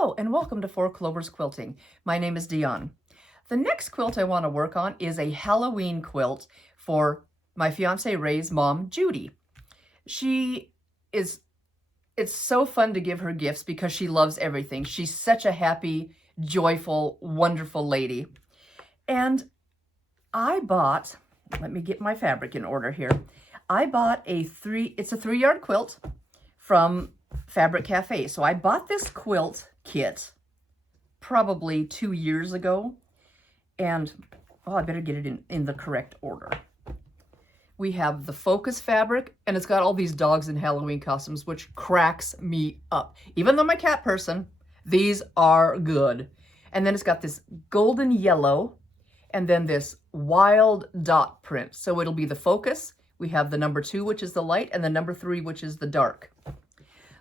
Hello and welcome to Four Clovers Quilting. My name is Diahn. The next quilt I want to work on is a Halloween quilt for my fiance Ray's mom, Judy. It's so fun to give her gifts because she loves everything. She's such a happy, joyful, wonderful lady. And I bought, let me get my fabric in order here. I bought it's a 3-yard quilt from Fabric Cafe. So I bought this quilt kit probably 2 years ago, and I better get it in the correct order. We have the focus fabric, and it's got all these dogs in Halloween costumes, which cracks me up. Even though I'm a cat person, these are good. And then it's got this golden yellow, and then this wild dot print. So it'll be the focus. We have the number 2, which is the light, and the number 3, which is the dark.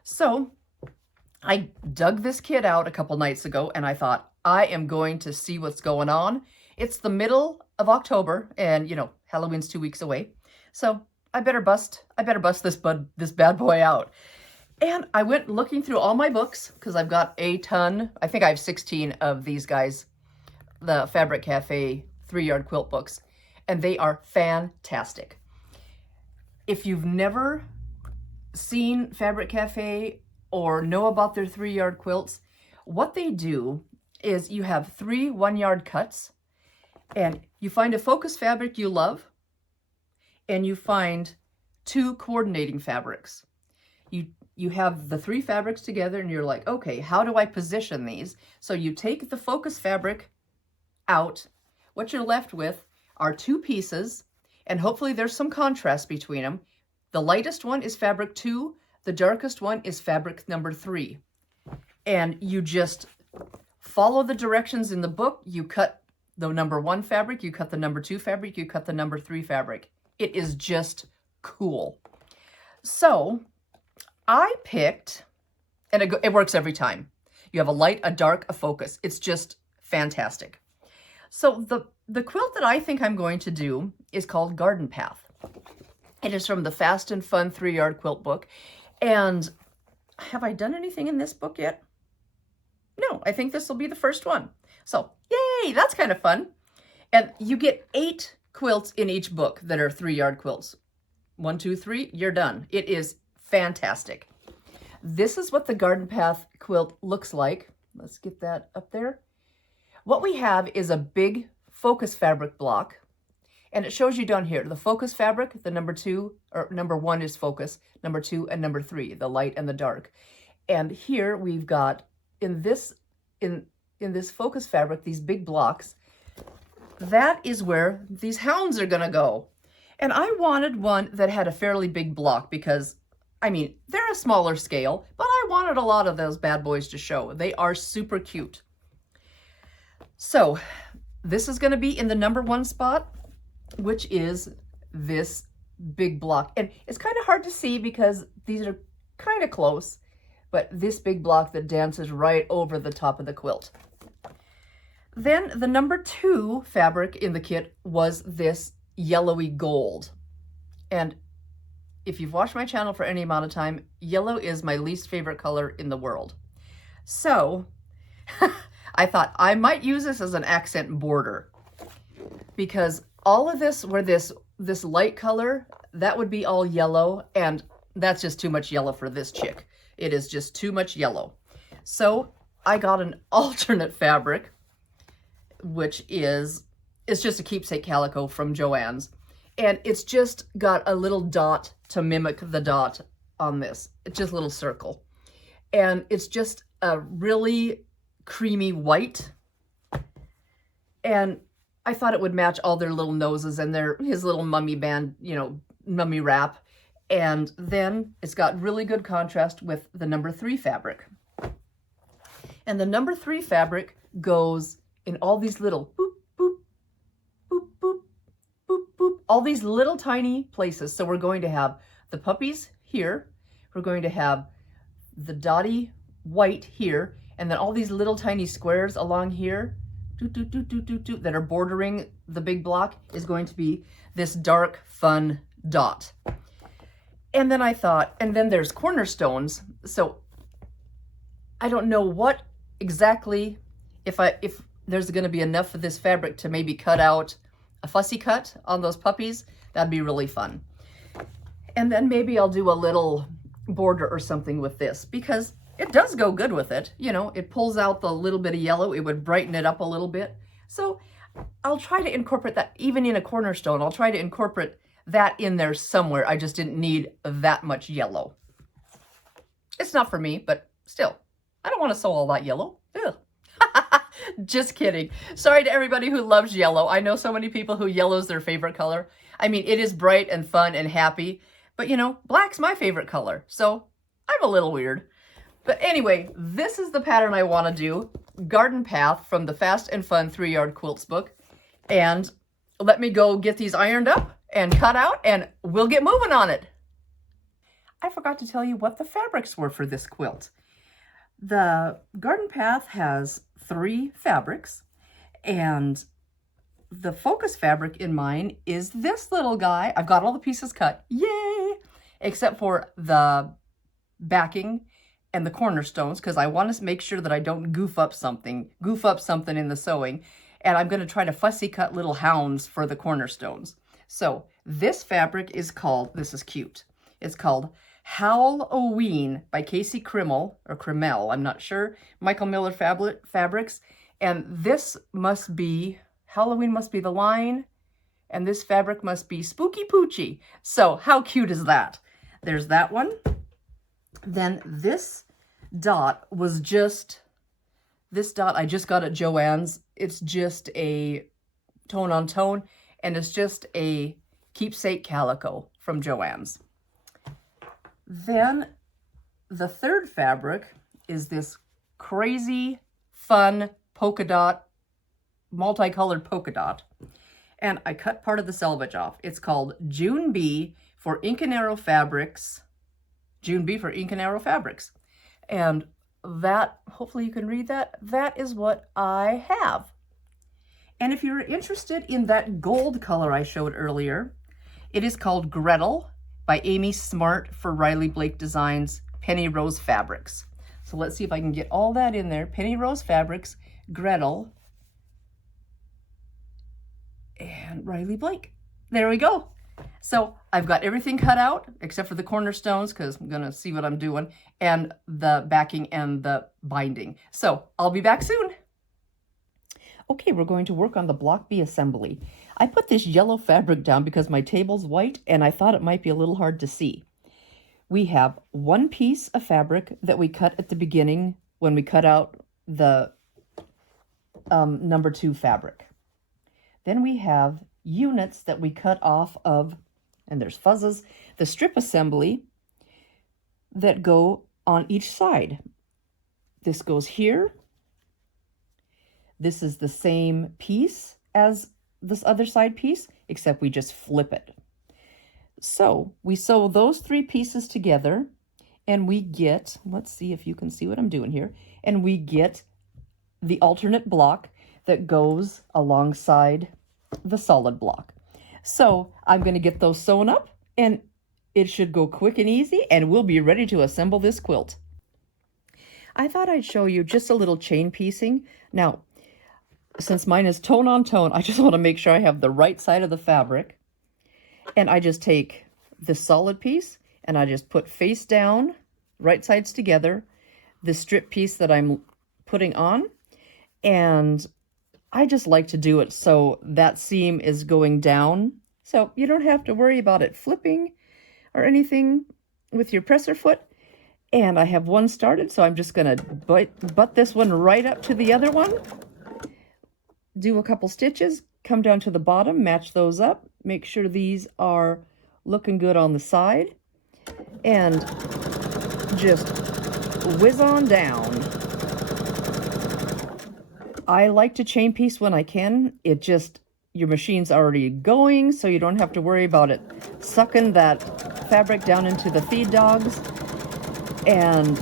So I dug this kit out a couple nights ago, and I thought, I am going to see what's going on. It's the middle of October, and Halloween's 2 weeks away. So I better bust this bad boy out. And I went looking through all my books because I've got a ton. I think I have 16 of these guys, the Fabric Cafe 3-yard quilt books, and they are fantastic. If you've never seen Fabric Cafe or know about their 3-yard quilts, what they do is you have 3 1-yard cuts, and you find a focus fabric you love, and you find 2 coordinating fabrics. You have the 3 fabrics together, and you're like, okay, how do I position these? So you take the focus fabric out. What you're left with are 2 pieces, and hopefully there's some contrast between them. The lightest one is fabric 2, the darkest one is fabric number 3. And you just follow the directions in the book. You cut the number 1 fabric, you cut the number 2 fabric, you cut the number 3 fabric. It is just cool. So I picked, and it works every time. You have a light, a dark, a focus. It's just fantastic. So the quilt that I think I'm going to do is called Garden Path. It is from the Fast and Fun 3-yard quilt book. And have I done anything in this book yet? No, I think this will be the first one. So yay, that's kind of fun. And you get 8 quilts in each book that are 3-yard quilts. 1, 2, 3, you're done. It is fantastic. This is what the Garden Path quilt looks like. Let's get that up there. What we have is a big focus fabric block, and it shows you down here the focus fabric, the number 2, or number 1 is focus, number 2 and number 3, the light and the dark. And here we've got in this focus fabric, these big blocks, that is where these hounds are gonna go. And I wanted one that had a fairly big block because, I mean, they're a smaller scale, but I wanted a lot of those bad boys to show. They are super cute. So this is gonna be in the number 1 spot, which is this big block. And it's kind of hard to see because these are kind of close, but this big block that dances right over the top of the quilt. Then the number 2 fabric in the kit was this yellowy gold. And if you've watched my channel for any amount of time, yellow is my least favorite color in the world. So I thought I might use this as an accent border because all of this, where this light color, that would be all yellow, and that's just too much yellow for this chick. It is just too much yellow. So I got an alternate fabric, which it's just a keepsake calico from Joann's, and it's just got a little dot to mimic the dot on this. It's just a little circle, and it's just a really creamy white, and I thought it would match all their little noses and his little mummy band, mummy wrap. And then it's got really good contrast with the number 3 fabric. And the number 3 fabric goes in all these little boop, boop, boop, boop, boop, boop, all these little tiny places. So we're going to have the puppies here. We're going to have the dotty white here. And then all these little tiny squares along here that are bordering the big block is going to be this dark, fun dot. And then I thought, and then there's cornerstones. So I don't know what exactly if there's going to be enough of this fabric to maybe cut out a fussy cut on those puppies. That'd be really fun. And then maybe I'll do a little border or something with this, because it does go good with it. You know, it pulls out the little bit of yellow. It would brighten it up a little bit. So I'll try to incorporate that even in a cornerstone. I'll try to incorporate that in there somewhere. I just didn't need that much yellow. It's not for me, but still, I don't want to sew all that yellow. Ew. Just kidding. Sorry to everybody who loves yellow. I know so many people who yellow is their favorite color. I mean, it is bright and fun and happy, but you know, black's my favorite color. So I'm a little weird. But anyway, this is the pattern I want to do. Garden Path from the Fast and Fun 3-Yard Quilts book. And let me go get these ironed up and cut out, and we'll get moving on it. I forgot to tell you what the fabrics were for this quilt. The Garden Path has 3 fabrics, and the focus fabric in mine is this little guy. I've got all the pieces cut, yay! Except for the backing and the cornerstones, because I want to make sure that I don't goof up something in the sewing. And I'm going to try to fussy cut little hounds for the cornerstones. So this fabric is called, this is cute, it's called Halloween by Casey Krimmel, or Krimmel, I'm not sure, Michael Miller Fabrics. And this must be, Halloween must be the line, and this fabric must be Spooky Poochie. So how cute is that? There's that one. Then this dot was just, this dot I just got at Joann's. It's just a tone on tone, and it's just a keepsake calico from Joann's. Then the third fabric is this crazy fun polka dot, multicolored polka dot. And I cut part of the selvage off. It's called June Bee for Ink and Arrow Fabrics. June Bee for Ink and Arrow Fabrics. And that, hopefully you can read that, that is what I have. And if you're interested in that gold color I showed earlier, it is called Gretel by Amy Smart for Riley Blake Designs Penny Rose Fabrics. So let's see if I can get all that in there. Penny Rose Fabrics, Gretel, and Riley Blake. There we go. So I've got everything cut out except for the cornerstones, because I'm going to see what I'm doing, and the backing and the binding. So I'll be back soon. Okay, we're going to work on the Block B assembly. I put this yellow fabric down because my table's white and I thought it might be a little hard to see. We have one piece of fabric that we cut at the beginning when we cut out the number 2 fabric. Then we have units that we cut off of, and there's fuzzes, the strip assembly that go on each side. This goes here. This is the same piece as this other side piece, except we just flip it. So we sew those 3 pieces together, and we get, let's see if you can see what I'm doing here, and we get the alternate block that goes alongside the solid block. So I'm going to get those sewn up, and it should go quick and easy, and we'll be ready to assemble this quilt. I thought I'd show you just a little chain piecing. Now, since mine is tone on tone, I just want to make sure I have the right side of the fabric. And I just take this solid piece and I just put face down, right sides together, the strip piece that I'm putting on. And I just like to do it so that seam is going down. So you don't have to worry about it flipping or anything with your presser foot. And I have one started, so I'm just going to butt this one right up to the other one. Do a couple stitches, come down to the bottom, match those up, make sure these are looking good on the side, and just whiz on down. I like to chain piece when I can. It just, your machine's already going, so you don't have to worry about it sucking that fabric down into the feed dogs, and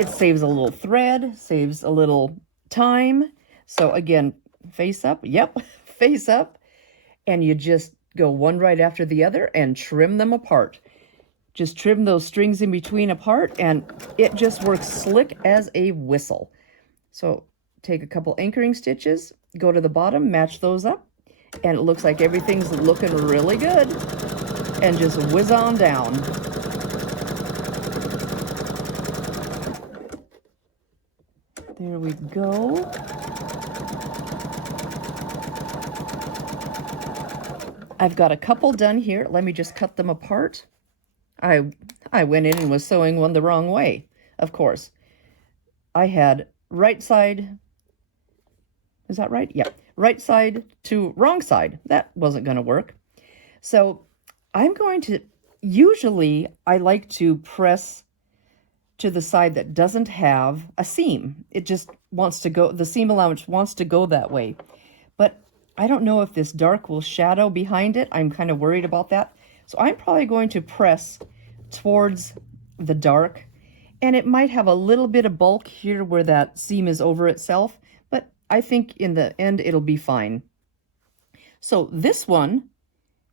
it saves a little thread, saves a little time. So again, face up, yep, face up, and you just go one right after the other and trim them apart. Just trim those strings in between apart, and it just works slick as a whistle. So take a couple anchoring stitches, go to the bottom, match those up, and it looks like everything's looking really good. And just whiz on down. There we go. I've got a couple done here. Let me just cut them apart. I went in and was sewing one the wrong way, of course. I had right side, is that right? Yeah, right side to wrong side. That wasn't going to work. So I'm going to, usually I like to press to the side that doesn't have a seam. It just wants to go, the seam allowance wants to go that way. But I don't know if this dark will shadow behind it. I'm kind of worried about that. So I'm probably going to press towards the dark, and it might have a little bit of bulk here where that seam is over itself, but I think in the end it'll be fine. So this one,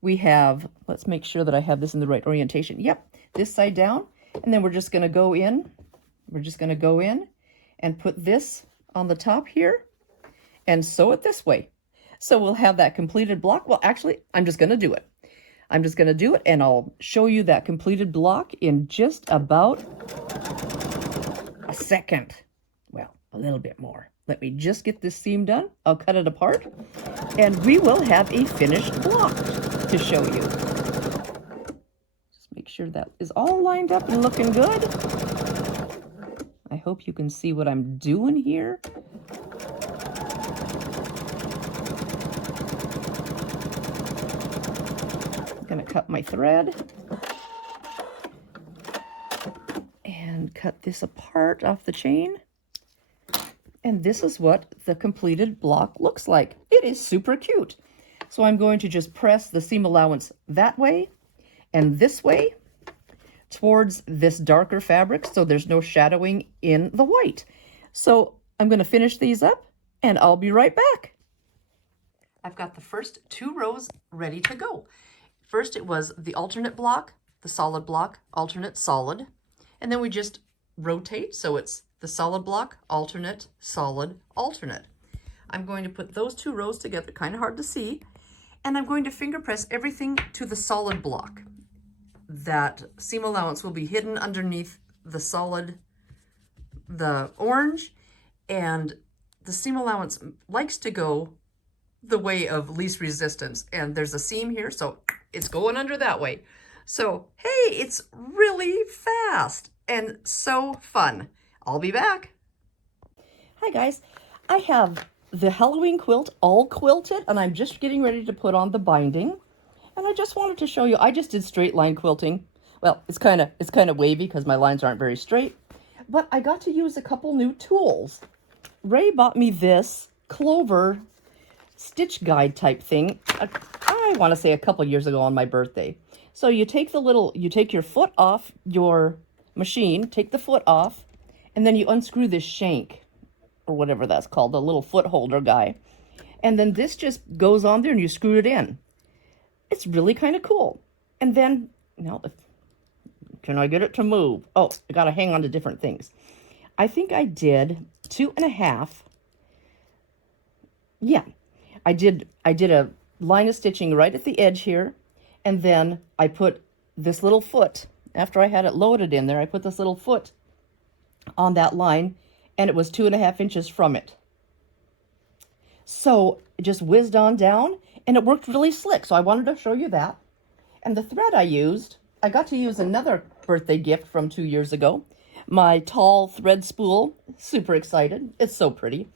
we have, let's make sure that I have this in the right orientation. Yep, this side down, and then we're just going to go in. We're just going to go in and put this on the top here and sew it this way. So we'll have that completed block. Well, actually, I'm just going to do it. I'm just going to do it, and I'll show you that completed block in just about a second. Well, a little bit more. Let me just get this seam done. I'll cut it apart, and we will have a finished block to show you. Just make sure that is all lined up and looking good. I hope you can see what I'm doing here. I'm going to cut my thread and cut this apart off the chain. And this is what the completed block looks like. It is super cute. So I'm going to just press the seam allowance that way and this way towards this darker fabric so there's no shadowing in the white. So I'm going to finish these up and I'll be right back. I've got the first 2 rows ready to go. First it was the alternate block, the solid block, alternate, solid. And then we just rotate, so it's the solid block, alternate, solid, alternate. I'm going to put those 2 rows together, kind of hard to see, and I'm going to finger press everything to the solid block. That seam allowance will be hidden underneath the solid, the orange, and the seam allowance likes to go the way of least resistance, and there's a seam here, so it's going under that way. So, hey, it's really fast and so fun. I'll be back. Hi guys, I have the Halloween quilt all quilted, and I'm just getting ready to put on the binding. And I just wanted to show you, I just did straight line quilting. Well, it's kind of wavy because my lines aren't very straight, but I got to use a couple new tools. Ray bought me this Clover stitch guide type thing, I want to say a couple years ago on my birthday. So you take your foot off your machine, take the foot off, and then you unscrew this shank, or whatever that's called, the little foot holder guy. And then this just goes on there and you screw it in. It's really kind of cool. And then, now, can I get it to move? Oh, I got to hang on to different things. I think I did 2.5. Yeah, I did a line of stitching right at the edge here, and then I put this little foot, after I had it loaded in there, I put this little foot on that line, and it was 2.5 inches from it. So it just whizzed on down, and it worked really slick, so I wanted to show you that. And the thread I used, I got to use another birthday gift from 2 years ago, my tall thread spool. Super excited. It's so pretty.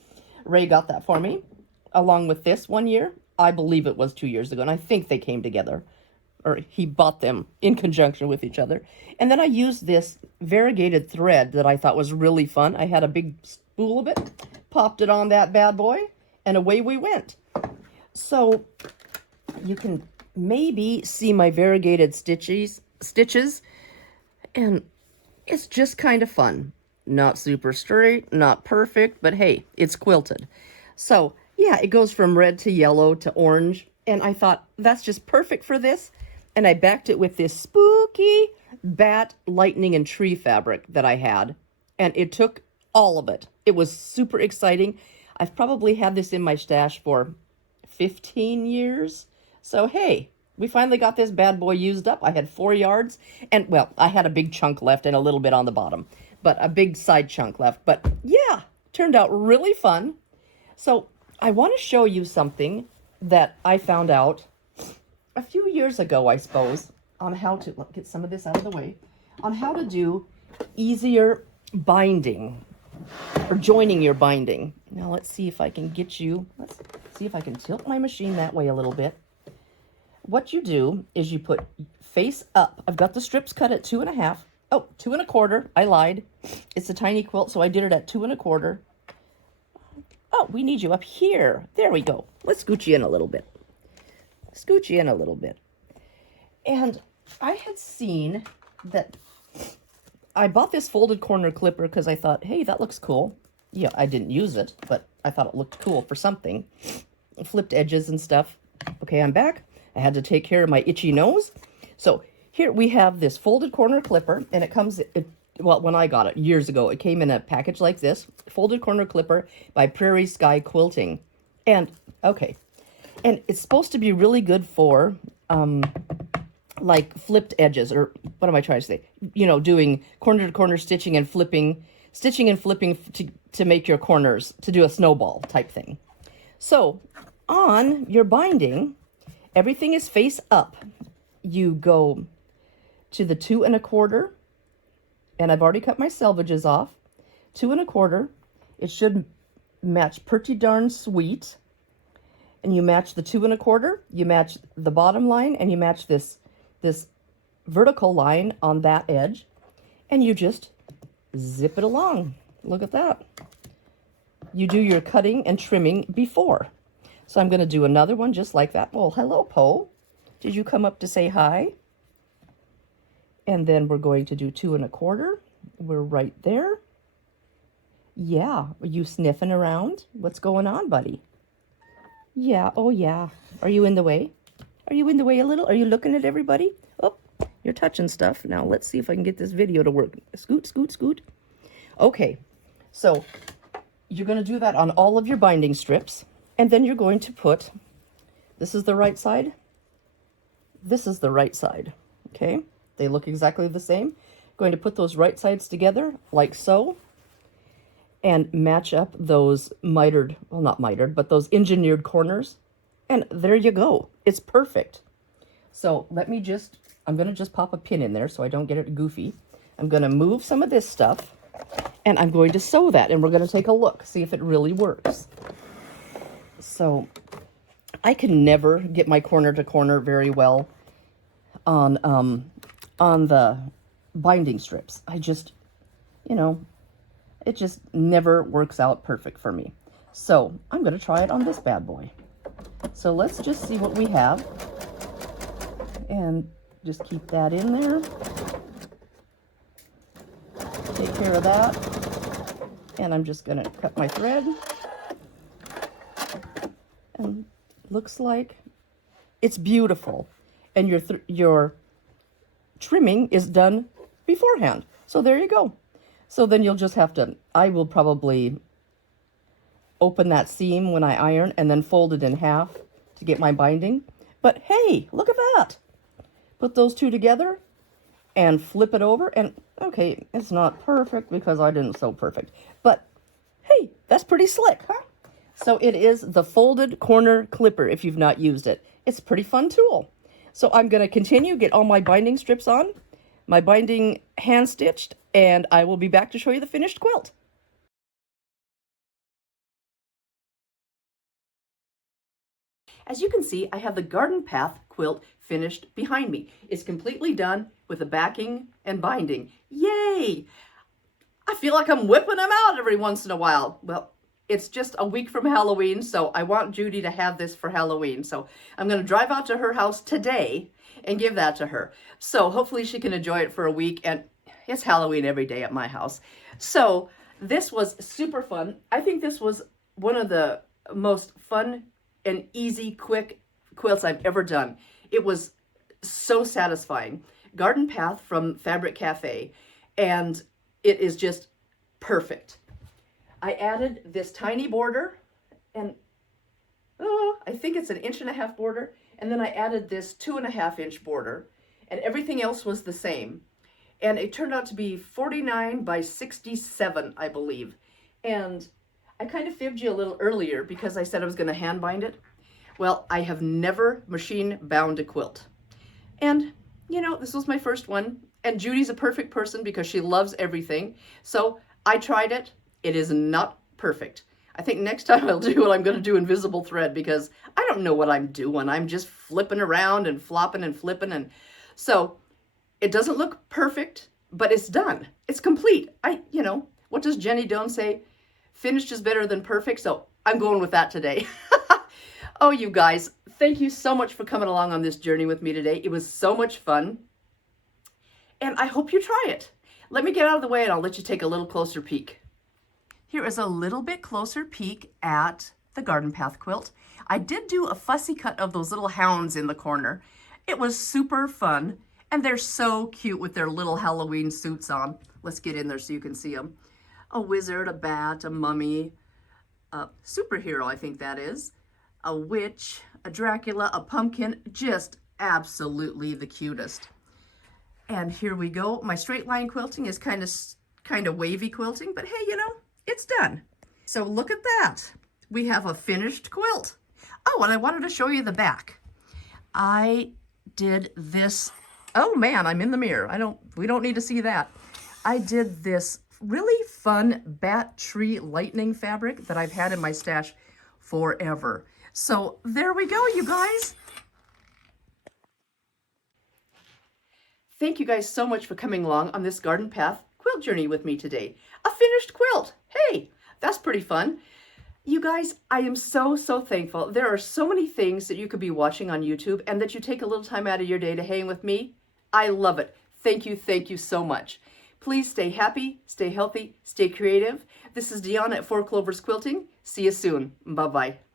Ray got that for me, along with this one year. I believe it was 2 years ago, and I think they came together, or he bought them in conjunction with each other. And then I used this variegated thread that I thought was really fun. I had a big spool of it, popped it on that bad boy, and away we went. So you can maybe see my variegated stitches, and it's just kind of fun. Not super straight, not perfect, but hey, it's quilted. So yeah, it goes from red to yellow to orange, and I thought that's just perfect for this. And I backed it with this spooky bat, lightning, and tree fabric that I had, and it took all of it. It was super exciting. I've probably had this in my stash for 15 years. So, hey, we finally got this bad boy used up. I had 4 yards, and, well, I had a big chunk left and a little bit on the bottom, but a big side chunk left. But, yeah, turned out really fun. So, I want to show you something that I found out a few years ago, I suppose, on how to, let's get some of this out of the way, on how to do easier binding, or joining your binding. Now let's see if I can get you, let's see if I can tilt my machine that way a little bit. What you do is you put face up. I've got the strips cut at 2.5. Oh, 2 1/4. I lied. It's a tiny quilt, so I did it at 2 1/4. Oh, we need you up here. There we go. Let's scooch you in a little bit. Scooch you in a little bit. And I had seen that I bought this folded corner clipper because I thought, hey, that looks cool. Yeah, I didn't use it, but I thought it looked cool for something. Flipped edges and stuff. Okay, I'm back. I had to take care of my itchy nose. So here we have this folded corner clipper, and it comes, well, when I got it years ago, it came in a package like this. Folded corner clipper by Prairie Sky Quilting. And, okay, and it's supposed to be really good for, like flipped edges, or what am I trying to say? You know, doing corner to corner stitching and flipping to make your corners, to do a snowball type thing. So on your binding, everything is face up. You go to the 2 1/4, and I've already cut my selvages off. 2 1/4. It should match pretty darn sweet. And you match the 2 1/4, you match the bottom line, and you match this vertical line on that edge, and you just zip it along. Look at that. You do your cutting and trimming before. So I'm going to do another one just like that. Well, hello, Poe. Did you come up to say hi? And then we're going to do 2 1/4. We're right there. Yeah, are you sniffing around? What's going on, buddy? Yeah, oh yeah. Are you in the way? Are you in the way a little? Are you looking at everybody? Oh, you're touching stuff. Now let's see if I can get this video to work. Scoot, scoot, scoot. Okay, so you're going to do that on all of your binding strips. And then you're going to put, this is the right side. This is the right side. Okay, they look exactly the same. Going to put those right sides together like so. And match up those mitered, well, not mitered, but those engineered corners. And there you go. It's perfect. So let me just, I'm going to just pop a pin in there so I don't get it goofy. I'm going to move some of this stuff, and I'm going to sew that, and we're going to take a look, see if it really works. So I can never get my corner to corner very well on the binding strips. I just, you know, it just never works out perfect for me. So I'm going to try it on this bad boy. So let's just see what we have. And just keep that in there. Take care of that. And I'm just going to cut my thread. And looks like it's beautiful. And your trimming is done beforehand. So there you go. So then you'll just have to, I will probably open that seam when I iron and then fold it in half to get my binding. But hey, look at that. Put those two together and flip it over. And okay, it's not perfect because I didn't sew perfect. But hey, that's pretty slick, huh? So it is the folded corner clipper if you've not used it. It's a pretty fun tool. So I'm going to continue, get all my binding strips on, my binding hand stitched, and I will be back to show you the finished quilt. As you can see, I have the garden path quilt finished behind me. It's completely done with the backing and binding. Yay! I feel like I'm whipping them out every once in a while. Well, it's just a week from Halloween, so I want Judy to have this for Halloween. So I'm going to drive out to her house today and give that to her. So hopefully she can enjoy it for a week, and it's Halloween every day at my house. So this was super fun. I think this was one of the most fun and easy, quick quilts I've ever done. It was so satisfying. garden path from Fabric Cafe, and it is just perfect. I added this tiny border, and I think it's 1.5 inch border, and then I added this 2.5 inch border, and everything else was the same. And it turned out to be 49 by 67, I believe. And I kind of fibbed you a little earlier because I said I was going to hand bind it. Well, I have never machine bound a quilt. And, you know, this was my first one. And Judy's a perfect person because she loves everything. So I tried it. It is not perfect. I think next time I'll do what I'm going to do invisible thread because I don't know what I'm doing. I'm just flipping around and flopping and flipping. And so it doesn't look perfect, but it's done. It's complete. You know, what does Jenny Doan say? Finished is better than perfect. So I'm going with that today. Oh, you guys, thank you so much for coming along on this journey with me today. It was so much fun. And I hope you try it. Let me get out of the way and I'll let you take a little closer peek. Here is a little bit closer peek at the Garden Path quilt. I did do a fussy cut of those little hounds in the corner. It was super fun. And they're so cute with their little Halloween suits on. Let's get in there so you can see them. A wizard, a bat, a mummy, a superhero, I think that is, a witch, a Dracula, a pumpkin, just absolutely the cutest. And here we go. My straight line quilting is kind of wavy quilting, but hey, you know, it's done. So look at that. We have a finished quilt. Oh, and I wanted to show you the back. I did this. Oh man, I'm in the mirror. We don't need to see that. I did this really fun bat tree lightning fabric that I've had in my stash forever. So there we go, you guys. Thank you guys so much for coming along on this Garden Path quilt journey with me today. A finished quilt. Hey, that's pretty fun. You guys, I am so, so thankful. There are so many things that you could be watching on YouTube and that you take a little time out of your day to hang with me. I love it. Thank you so much. Please stay happy, stay healthy, stay creative. This is Diahn at 4 Clovers Quilting. See you soon. Bye-bye.